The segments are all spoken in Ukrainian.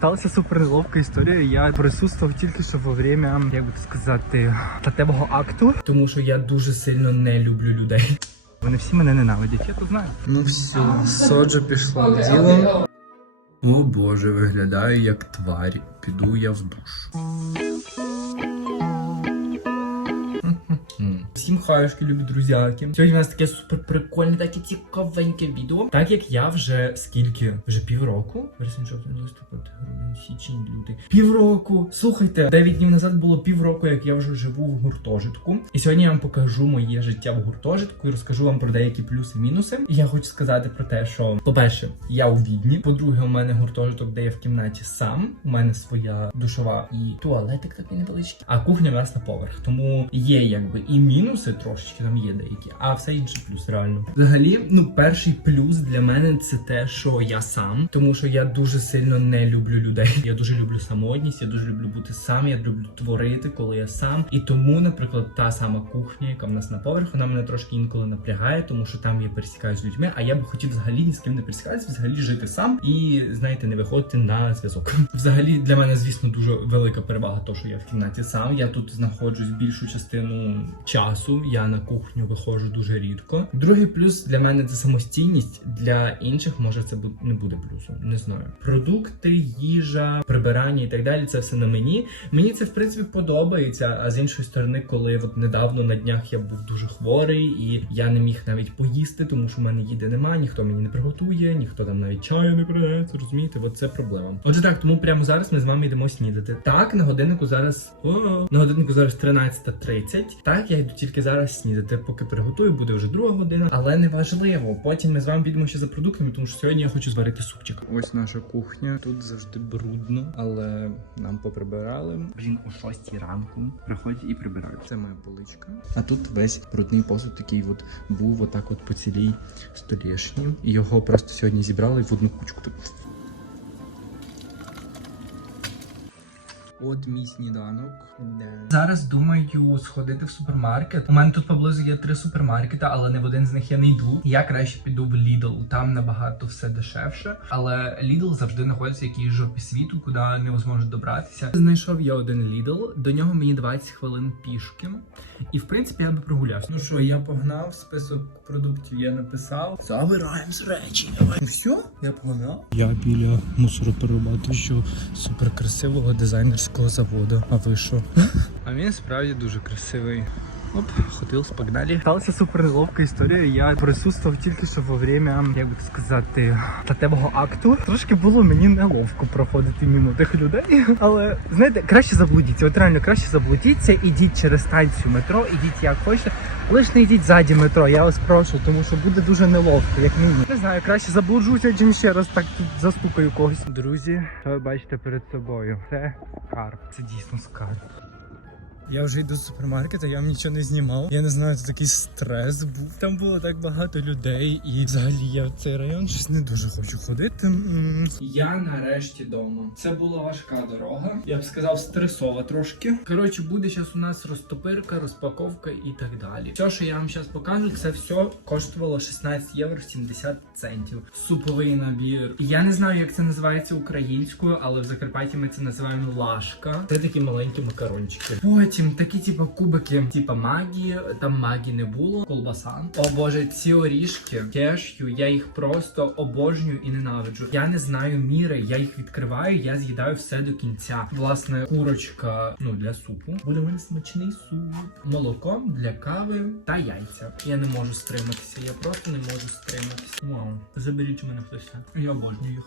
Сталася супер неловка історія. Я присутствував тільки що во время, як би сказати, статевого акту. Тому що я дуже сильно не люблю людей. Вони всі мене ненавидять, я то знаю. Ну все, соджа пішла в діло. О боже, виглядаю як тварь. Піду я в душ. Хаюшки, любі друзяки. Сьогодні у нас таке супер прикольне, таке цікавеньке відео. Так як я вже скільки? Вже півроку. Вересень, жовтень, листопад, грудень, січень, лютий. Півроку. Слухайте, 9 днів назад було півроку, як я вже живу в гуртожитку. І сьогодні я вам покажу моє життя в гуртожитку і розкажу вам про деякі плюси-мінуси. І я хочу сказати про те, що, по-перше, я у відні. По-друге, у мене гуртожиток, де я в кімнаті сам. У мене своя душова і туалетик такий невеличкий. А кухня в нас на поверх. Тому є якби і мінуси трошечки там є деякі, а все інше плюс реально. Взагалі, ну перший плюс для мене це те, що я сам, тому що я дуже сильно не люблю людей. Я дуже люблю самотність, я дуже люблю бути сам. Я люблю творити, коли я сам. І тому, наприклад, та сама кухня, яка в нас на поверх, вона мене трошки інколи напрягає, тому що там я пересікаюсь з людьми. А я би хотів взагалі ні з ким не пересікатися, взагалі жити сам і знаєте, не виходити на зв'язок. Взагалі для мене, звісно, дуже велика перевага, то що я в кімнаті сам. Я тут знаходжусь більшу частину часу. Я на кухню виходжу дуже рідко. Другий плюс для мене це самостійність. Для інших може це не буде плюсом. Не знаю. Продукти, їжа, прибирання і так далі. Це все на мені. Мені це в принципі подобається. А з іншої сторони, коли от недавно на днях я був дуже хворий і я не міг навіть поїсти, тому що в мене їди нема, ніхто мені не приготує, ніхто там навіть чаю не принесе. Розумієте, от це проблема. Отже, так, тому прямо зараз ми з вами йдемо снідати. Так, на годиннику зараз О, на годиннику зараз 13.30. Так, я йду тільки зараз снідати. Поки приготую, буде вже друга година, але не важливо. Потім ми з вами підемо ще за продуктами, тому що сьогодні я хочу зварити супчик. Ось наша кухня. Тут завжди брудно, але нам поприбирали. Блін, о 6 ранку приходять і прибирають. Це моя поличка. А тут весь брудний посуд, такий от був отак, от по цілій столішні. І його просто сьогодні зібрали в одну кучку. От мій сніданок. Де... Зараз думаю сходити в супермаркет. У мене тут поблизу є три супермаркети, але не в один з них я не йду. Я краще піду в Lidl. Там набагато все дешевше. Але Lidl завжди знаходиться в якійсь жопі світу, куди невозможно добратися. Знайшов я один Lidl, до нього мені 20 хвилин пішки. І в принципі я би прогулявся. Ну що, я погнав, список продуктів я написав. Забираємо з речі. Ну все, я погнав. Я біля мусороперерабатуючого супер красивого дизайнерського заводу. А ви що? А він справді дуже красивий. Оп, хотів погнали. Сталася супер неловка історія. Я присутствував тільки що во время, як би сказати, статевого акту. Трошки було мені неловко проходити мимо тих людей. Але знаєте, краще заблудіться. От реально краще заблудіться, ідіть через станцію метро, ідіть як хочете. Лиш не йдіть ззаді метро, я вас прошу, тому що буде дуже неловко, як мені. Не знаю, краще заблуджуся, чим ще раз так тут застукаю когось. Друзі, що ви бачите перед собою? Це скарб. Це дійсно скарб. Я вже йду з супермаркету, я вам нічого не знімав. Я не знаю, це такий стрес був. Там було так багато людей, і взагалі я в цей район щось не дуже хочу ходити. Я нарешті вдома. Це була важка дорога. Я б сказав, стресова трошки. Коротше, буде зараз у нас розтопирка, розпаковка і так далі. Все, що я вам зараз покажу, це все коштувало 16 євро 70 центів. Суповий набір. Я не знаю, як це називається українською, але в Закарпатті ми це називаємо лашка. Це такі маленькі макарончики. Потім такі, типа, кубики, типа магії. Там магії не було. Колбаса. О боже, ці орішки кешю, я їх просто обожнюю і ненавиджу. Я не знаю міри, я їх відкриваю, я з'їдаю все до кінця. Власне, курочка, ну для супу. Буде в мене смачний суп. Молоко для кави та яйця. Я не можу стриматися. Я просто не можу стриматися. Вау, заберіть у мене хтось. Я обожнюю їх.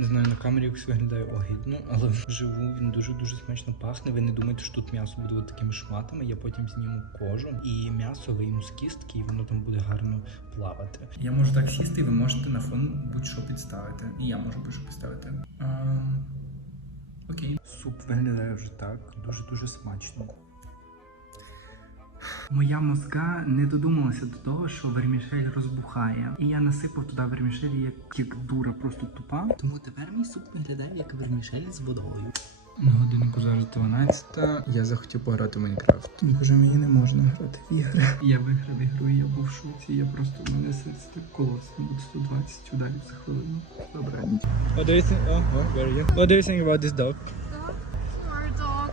Не знаю, на камері якось виглядає огидно, але вживу він дуже-дуже смачно пахне. Ви не думаєте, що тут м'ясо буде от такими шматами. Я потім зніму кожу і м'ясо вийму з кістки, і воно там буде гарно плавати. Я можу так сісти, і ви можете на фон будь-що підставити. І я можу будь-що підставити. А, окей. Суп виглядає вже так. Дуже-дуже смачно. Моя мозга не додумалася до того, що вермішель розбухає. І я насипав туди вермішель як, як дура, просто тупа. Тому тепер мій суп виглядає як вермішель з водою. На годинку зараз 12. Я захотів пограти в Майнкрафт. Боже, мені не можна грати в ігри. Я виграв ігру, і я був в шоці. Я просто у мене серце так колосно. Буде 120 ударів за хвилину. Добре. What do you think? Oh, where are you? What do you think about this dog? Or a dog.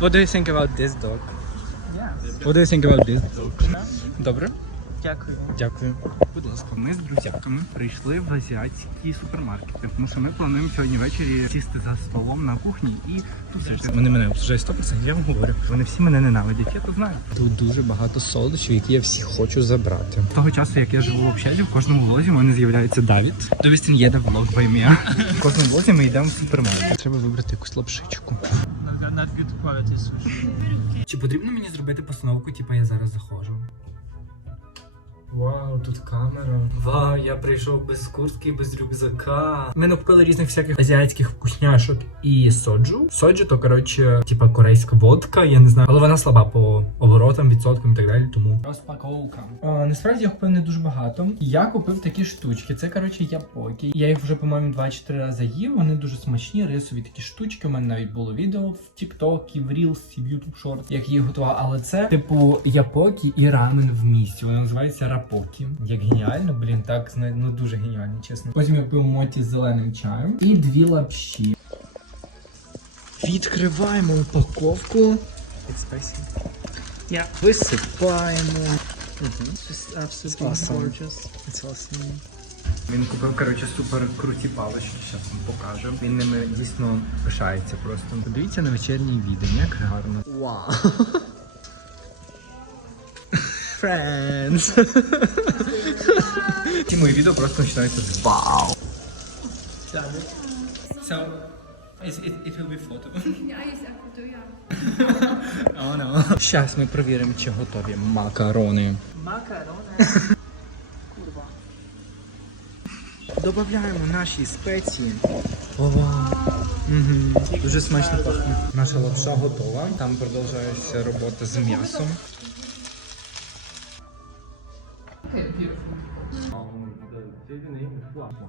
What do you think about this dog? What do you think about this Dobre? Дякую. Дякую. Будь ласка, ми з друзяками прийшли в азіатські супермаркети, тому що ми плануємо сьогодні ввечері сісти за столом на кухні і тусити. Вони мене обсуждають 100%, я вам говорю. Вони всі мене ненавидять, я то знаю. Тут дуже багато солодощів, які я всі хочу забрати. Того часу, як я живу в общазі, в кожному влозі у мене з'являється Давід. Тобто він їде влог баймія. В кожному влозі ми йдемо в супермаркет. Треба вибрати якусь лапшичку. Чи потрібно мені зробити постановку, типу я зараз заходжу? Вау, тут камера. Вау, я прийшов без куртки, без рюкзака. Ми накупили різних всяких азіатських вкусняшок і соджу. Соджу то коротше, типа корейська водка, я не знаю, але вона слаба по оборотам, відсоткам і так далі. Тому розпаковка. А, насправді я купив не дуже багато. Я купив такі штучки. Це коротше япоки. Я їх вже, по-моєму, 2-4 рази їв. Вони дуже смачні, рисові такі штучки. У мене навіть було відео в TikTok, і в Reels, і в YouTube Short, як їх готував. Але це типу япоки і рамен в місті. Воно називається рапокі. Як геніально, блін, так ну дуже геніально, чесно. Потім я пив моті з зеленим чаєм і дві лапші. Відкриваємо упаковку. It's spicy. Yeah. Висипаємо. It's absolutely awesome. gorgeous. It's awesome. Він купив, коротше, супер круті палички, зараз вам покажу. Він ними дійсно пишається просто. Подивіться на вечірній відео, як гарно. Wow. Friends. Ці мої відео просто починаються з вау. So, it, it, it will be photo. Oh, no. Зараз ми перевіримо, чи готові макарони. Kurwa. Додаємо наші спеції. Ова. Угу. Дуже смачно пахне. Наша лапша готова. Там продовжується робота з м'ясом.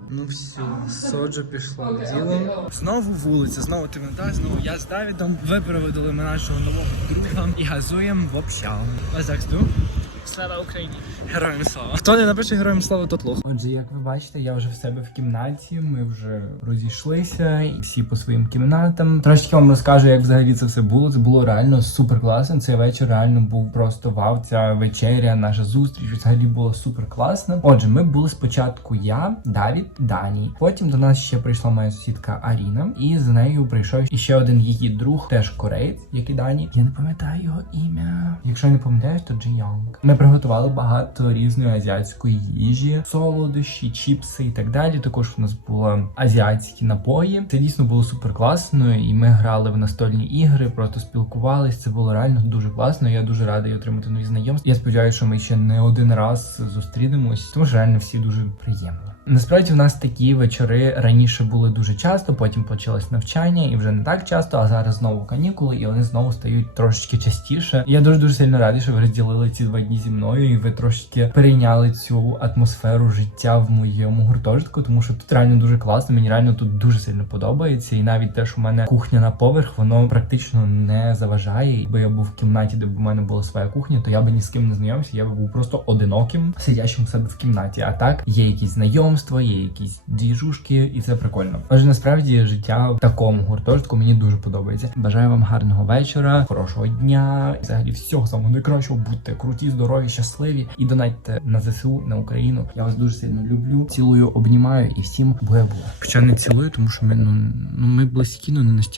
Ну все, соджа пішла ділом. Знову вулиця, знову темнота, знову я з Давідом. Випроводили ми нашого нового друга і газуємо в общагу. Ось так. Слава Україні. Героям слава. Хто не напише героям слава, тот лох. Отже, як ви бачите, я вже в себе в кімнаті. Ми вже розійшлися, і всі по своїм кімнатам. Трошки вам розкажу, як взагалі це все було. Це було реально супер класно. Цей вечір реально був просто вау. Ця вечеря, наша зустріч взагалі була супер класна. Отже, ми були спочатку я, Давід, Дані. Потім до нас ще прийшла моя сусідка Аріна, і з нею прийшов іще один її друг, теж кореєць, як і Дані. Я не пам'ятаю його ім'я. Якщо не пам'ятаєш, то Джи Йонг. Ми приготували багато різної азіатської їжі, солодощі, чіпси і так далі. Також в нас були азіатські напої. Це дійсно було супер класно, і ми грали в настольні ігри, просто спілкувалися. Це було реально дуже класно. Я дуже радий отримати нові знайомства. Я сподіваюся, що ми ще не один раз зустрінемось, тому що реально всі дуже приємні. Насправді в нас такі вечори раніше були дуже часто, потім почалось навчання і вже не так часто, а зараз знову канікули, і вони знову стають трошечки частіше. Я дуже дуже сильно радий, що ви розділили ці два дні зі мною, і ви трошечки перейняли цю атмосферу життя в моєму гуртожитку, тому що тут реально дуже класно. Мені реально тут дуже сильно подобається. І навіть те, що в мене кухня на поверх, воно практично не заважає. Якби я був в кімнаті, де б у мене була своя кухня, то я би ні з ким не знайомився. Я би був просто одиноким, сидячим в себе в кімнаті. А так є якісь знайомства, є якісь діжушки, і це прикольно. Отже, насправді життя в такому гуртожитку мені дуже подобається. Бажаю вам гарного вечора, хорошого дня, і взагалі всього самого найкращого. Будьте круті, здорові, щасливі і донатьте на ЗСУ на Україну. Я вас дуже сильно люблю. Цілую, обнімаю і всім буя-буя. Хоча не цілую, тому що ми ну, ну ми близькі, ну не настільки.